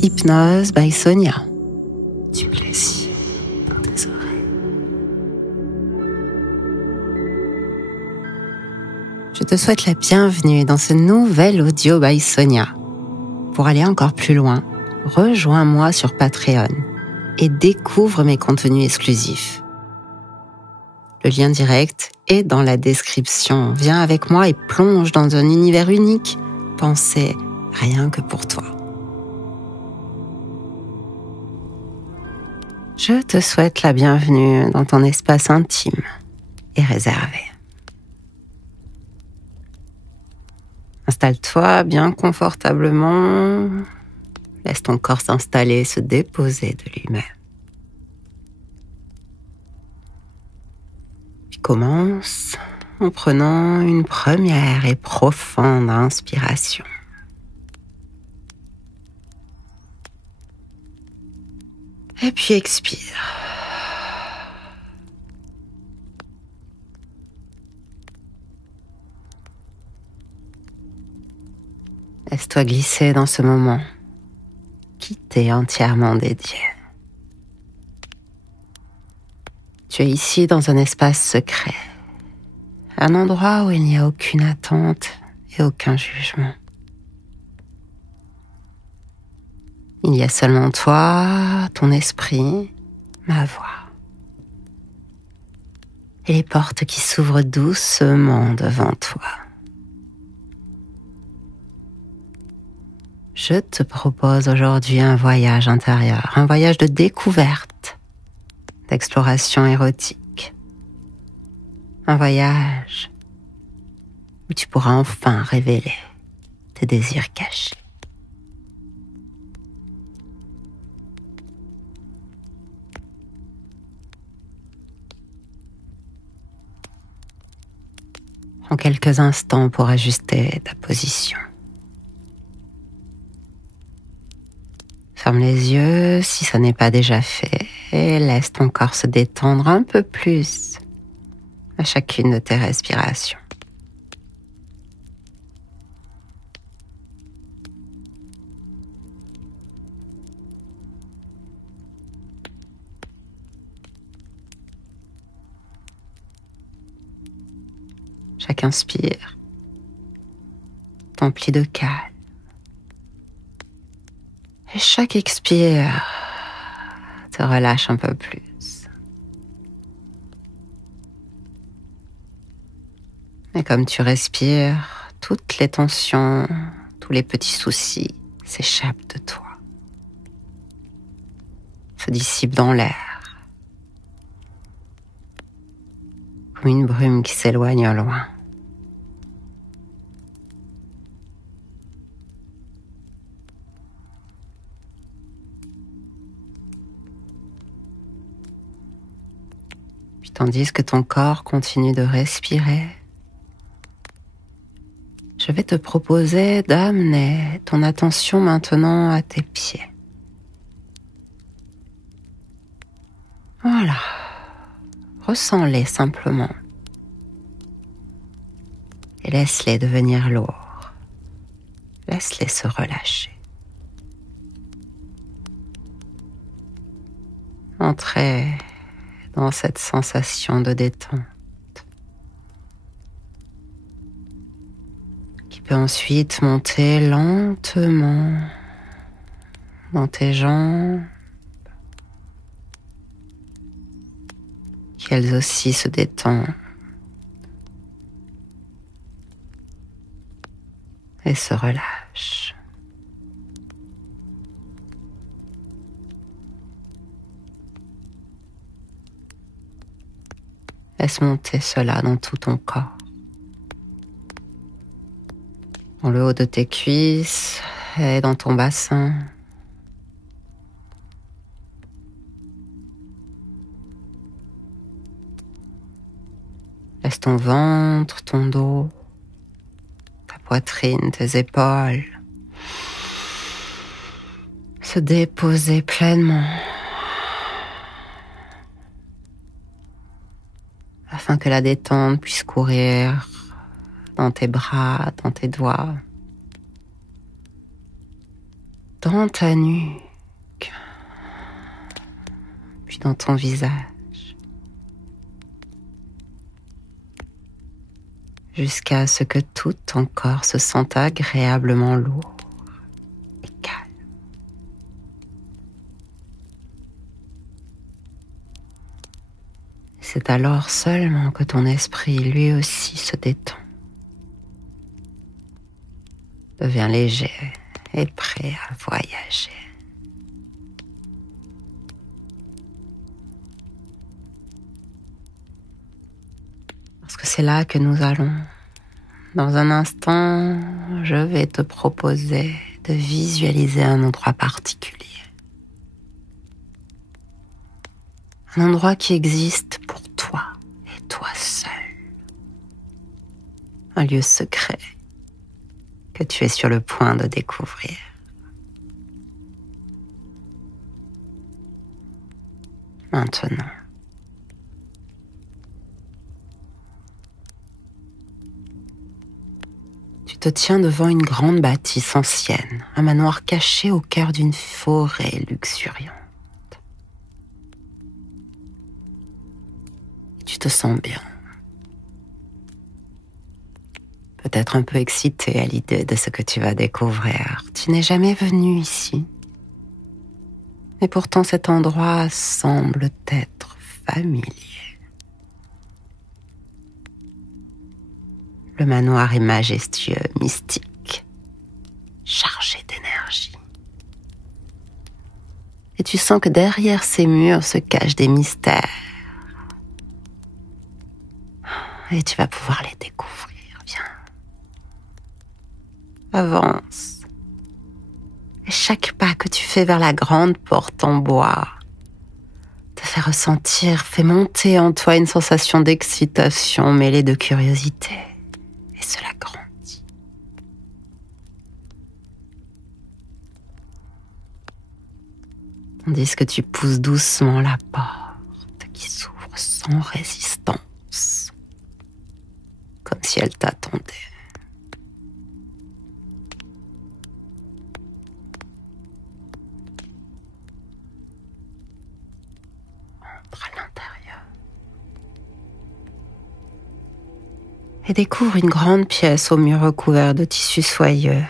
Hypnose by Sonia. Du plaisir dans tes oreilles. Je te souhaite la bienvenue dans ce nouvel audio by Sonia. Pour aller encore plus loin, rejoins-moi sur Patreon et découvre mes contenus exclusifs. Le lien direct est dans la description. Viens avec moi et plonge dans un univers unique, pensé rien que pour toi. Je te souhaite la bienvenue dans ton espace intime et réservé. Installe-toi bien confortablement. Laisse ton corps s'installer, se déposer de lui-même. Puis commence en prenant une première et profonde inspiration. Et puis expire. Laisse-toi glisser dans ce moment qui t'est entièrement dédié. Tu es ici dans un espace secret, un endroit où il n'y a aucune attente et aucun jugement. Il y a seulement toi, ton esprit, ma voix. Et les portes qui s'ouvrent doucement devant toi. Je te propose aujourd'hui un voyage intérieur, un voyage de découverte, d'exploration érotique. Un voyage où tu pourras enfin révéler tes désirs cachés. Prends quelques instants pour ajuster ta position. Ferme les yeux si ça n'est pas déjà fait et laisse ton corps se détendre un peu plus à chacune de tes respirations. Chaque inspire t'emplit de calme. Et chaque expire te relâche un peu plus. Et comme tu respires, toutes les tensions, tous les petits soucis s'échappent de toi, se dissipent dans l'air, comme une brume qui s'éloigne au loin. Tandis que ton corps continue de respirer, je vais te proposer d'amener ton attention maintenant à tes pieds. Voilà, ressens-les simplement et laisse-les devenir lourds. Laisse-les se relâcher. Entrez dans cette sensation de détente qui peut ensuite monter lentement dans tes jambes, qui elles aussi se détendent et se relâchent. Laisse monter cela dans tout ton corps. Dans le haut de tes cuisses et dans ton bassin. Laisse ton ventre, ton dos, ta poitrine, tes épaules se déposer pleinement. Afin que la détente puisse courir dans tes bras, dans tes doigts, dans ta nuque, puis dans ton visage, jusqu'à ce que tout ton corps se sente agréablement lourd et calme. C'est alors seulement que ton esprit lui aussi se détend, devient léger et prêt à voyager. Parce que c'est là que nous allons. Dans un instant, je vais te proposer de visualiser un endroit particulier. Un endroit qui existe pour toi et toi seul. Un lieu secret que tu es sur le point de découvrir. Maintenant, tu te tiens devant une grande bâtisse ancienne, un manoir caché au cœur d'une forêt luxuriante. Tu te sens bien. Peut-être un peu excité à l'idée de ce que tu vas découvrir. Tu n'es jamais venu ici. Et pourtant cet endroit semble t'être familier. Le manoir est majestueux, mystique, chargé d'énergie. Et tu sens que derrière ces murs se cachent des mystères. Et tu vas pouvoir les découvrir. Viens. Avance. Et chaque pas que tu fais vers la grande porte en bois te fait ressentir, fait monter en toi une sensation d'excitation mêlée de curiosité. Et cela grandit. Tandis que tu pousses doucement la porte qui s'ouvre sans résistance, comme si elle t'attendait. Entre à l'intérieur. Et découvre une grande pièce aux murs recouverts de tissus soyeux,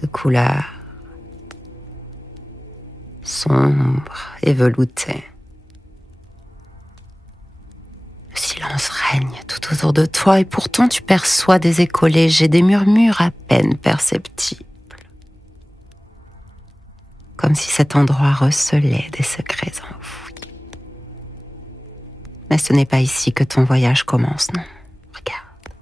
de couleurs sombres et veloutées. Le silence règne tout autour de toi et pourtant tu perçois des échos légers, des murmures à peine perceptibles. Comme si cet endroit recelait des secrets enfouis. Mais ce n'est pas ici que ton voyage commence, non. Regarde.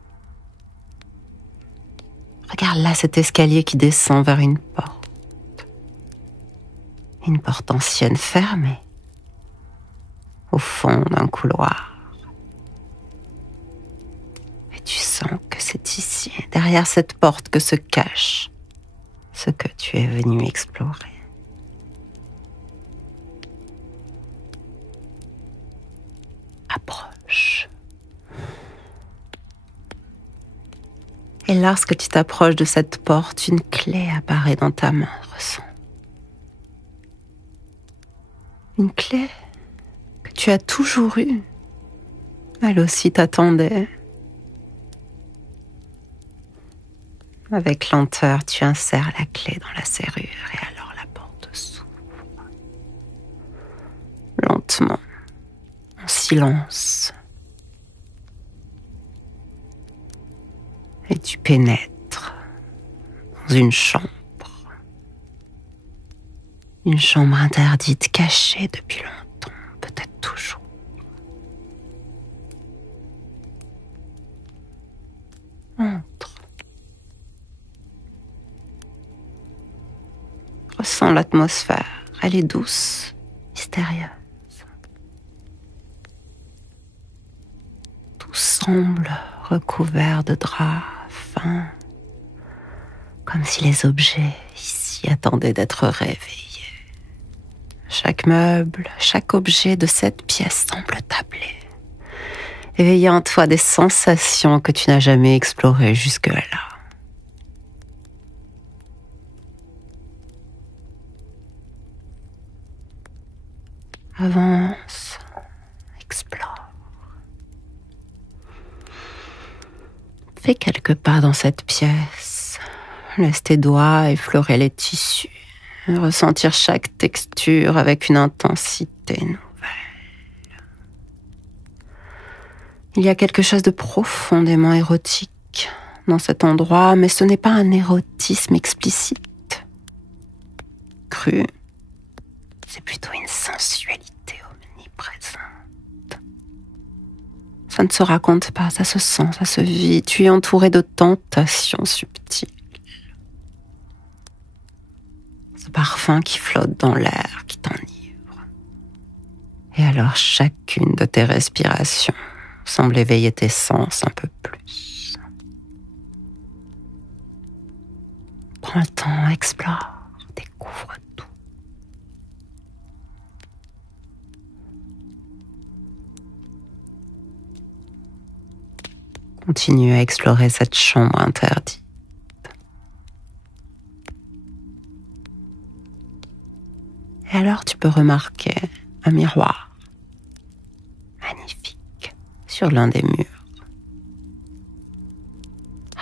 Regarde là cet escalier qui descend vers une porte. Une porte ancienne fermée. Au fond d'un couloir. Et tu sens que c'est ici, derrière cette porte, que se cache ce que tu es venu explorer. Approche. Et lorsque tu t'approches de cette porte, une clé apparaît dans ta main. Ressens. Une clé que tu as toujours eue. Elle aussi t'attendait. Avec lenteur, tu insères la clé dans la serrure et alors la porte s'ouvre. Lentement. Silence. Et tu pénètres dans une chambre. Une chambre interdite, cachée depuis longtemps, peut-être toujours. Entre. Ressens l'atmosphère. Elle est douce, mystérieuse. Semble recouvert de draps fins, comme si les objets ici attendaient d'être réveillés. Chaque meuble, chaque objet de cette pièce semble t'appeler, éveillant en toi des sensations que tu n'as jamais explorées jusque-là. Avance, explore. Fais quelques pas dans cette pièce. Laisse tes doigts effleurer les tissus, ressentir chaque texture avec une intensité nouvelle. Il y a quelque chose de profondément érotique dans cet endroit, mais ce n'est pas un érotisme explicite. Cru, c'est plutôt une sensualité omniprésente. Ça ne se raconte pas, ça se sent, ça se vit. Tu es entouré de tentations subtiles. Ce parfum qui flotte dans l'air, qui t'enivre. Et alors chacune de tes respirations semble éveiller tes sens un peu plus. Prends le temps, explore, découvre tout. Continue à explorer cette chambre interdite. Et alors tu peux remarquer un miroir magnifique sur l'un des murs.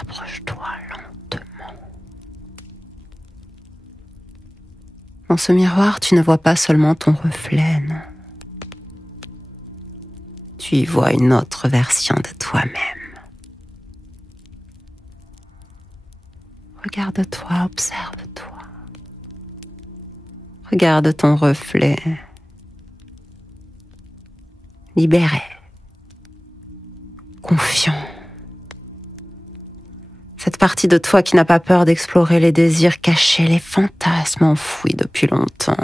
Approche-toi lentement. Dans ce miroir, tu ne vois pas seulement ton reflet, non. Tu y vois une autre version de toi-même. Regarde-toi, observe-toi. Regarde ton reflet. Libéré. Confiant. Cette partie de toi qui n'a pas peur d'explorer les désirs cachés, les fantasmes enfouis depuis longtemps.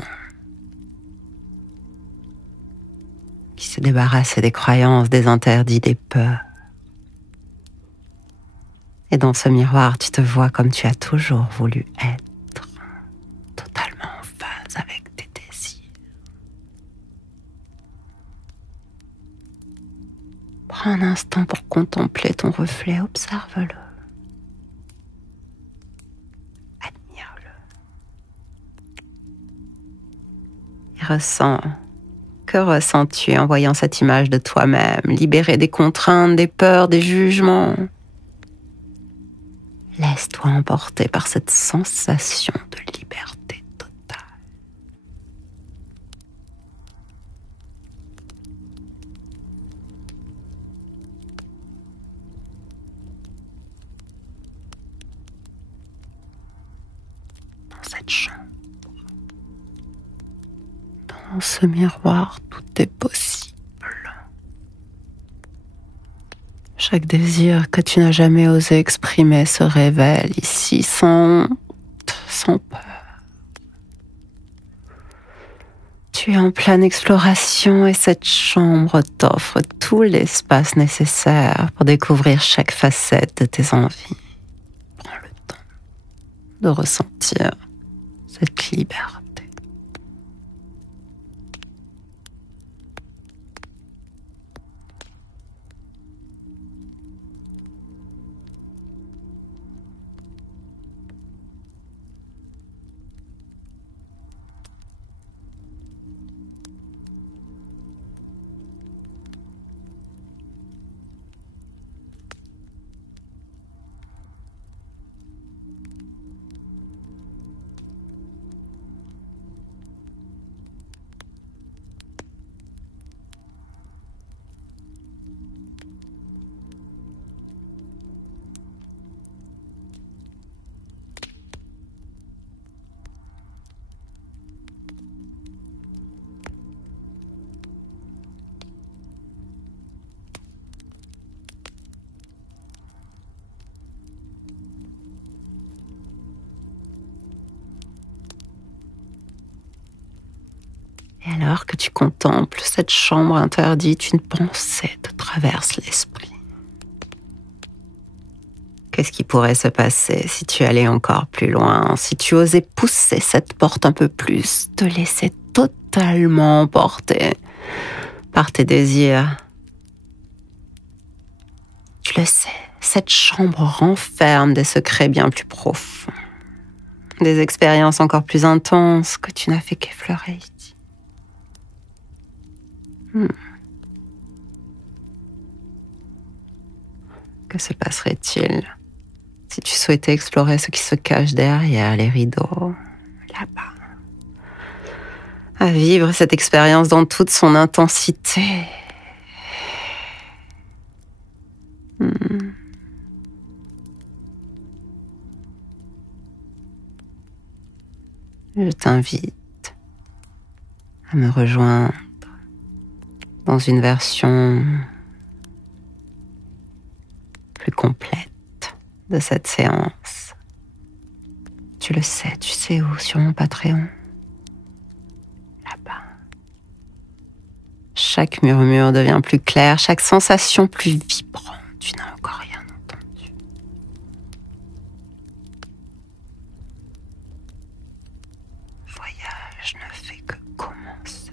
Qui s'est débarrassée des croyances, des interdits, des peurs. Et dans ce miroir, tu te vois comme tu as toujours voulu être, totalement en phase avec tes désirs. Prends un instant pour contempler ton reflet, observe-le. Admire-le. Et ressens. Que ressens-tu en voyant cette image de toi-même, libérée des contraintes, des peurs, des jugements ? Laisse-toi emporter par cette sensation de liberté totale. Dans cette chambre, dans ce miroir, tout est possible. Chaque désir que tu n'as jamais osé exprimer se révèle ici sans honte, sans peur. Tu es en pleine exploration et cette chambre t'offre tout l'espace nécessaire pour découvrir chaque facette de tes envies. Prends le temps de ressentir cette liberté. Et alors que tu contemples cette chambre interdite, une pensée te traverse l'esprit. Qu'est-ce qui pourrait se passer si tu allais encore plus loin, si tu osais pousser cette porte un peu plus, te laisser totalement emporter par tes désirs? Tu le sais, cette chambre renferme des secrets bien plus profonds, des expériences encore plus intenses que tu n'as fait qu'effleurer ici. Que se passerait-il si tu souhaitais explorer ce qui se cache derrière les rideaux, là-bas? À vivre cette expérience dans toute son intensité. Je t'invite à me rejoindre dans une version plus complète de cette séance. Tu le sais, tu sais où? Sur mon Patreon. Là-bas. Chaque murmure devient plus clair, chaque sensation plus vibrante. Tu n'as encore rien entendu. Le voyage ne fait que commencer.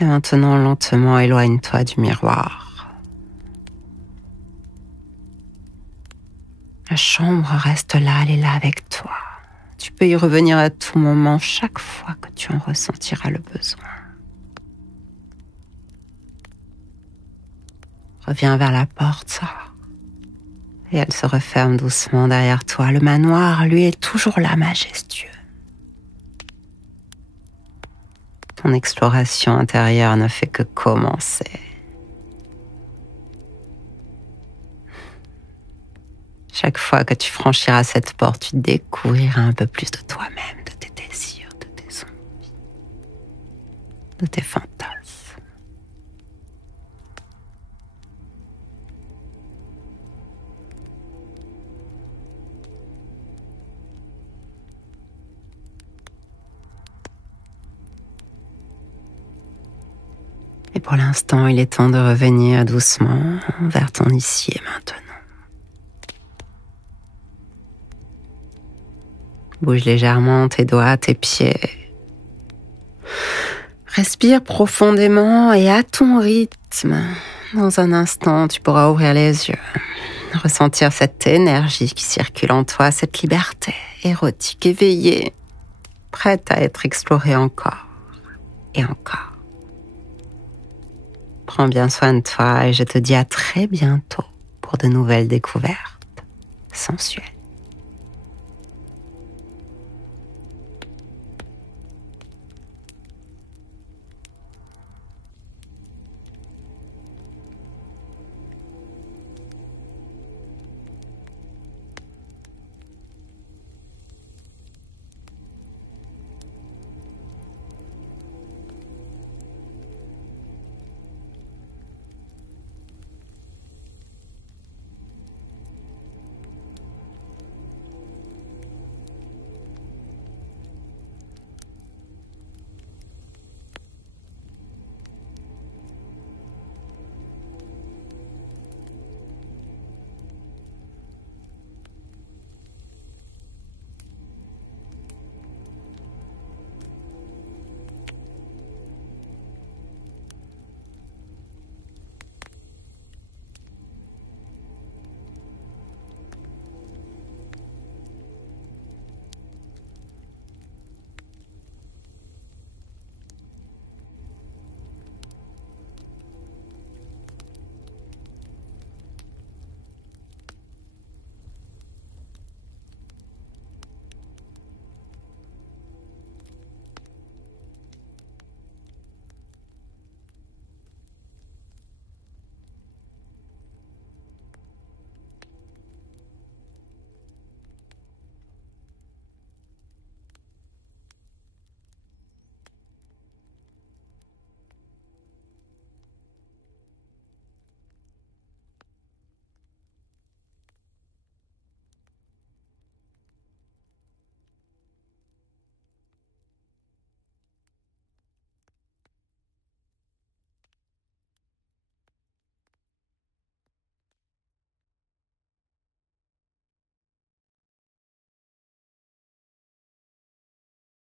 Et maintenant, lentement, éloigne-toi du miroir. La chambre reste là, elle est là avec toi. Tu peux y revenir à tout moment, chaque fois que tu en ressentiras le besoin. Reviens vers la porte, sors. Et elle se referme doucement derrière toi. Le manoir, lui, est toujours là, majestueux. Ton exploration intérieure ne fait que commencer. Chaque fois que tu franchiras cette porte, tu découvriras un peu plus de toi-même, de tes désirs, de tes envies, de tes fantasmes. Et pour l'instant, il est temps de revenir doucement vers ton ici et maintenant. Bouge légèrement tes doigts, tes pieds. Respire profondément et à ton rythme. Dans un instant, tu pourras ouvrir les yeux, ressentir cette énergie qui circule en toi, cette liberté érotique, éveillée, prête à être explorée encore et encore. Prends bien soin de toi et je te dis à très bientôt pour de nouvelles découvertes sensuelles.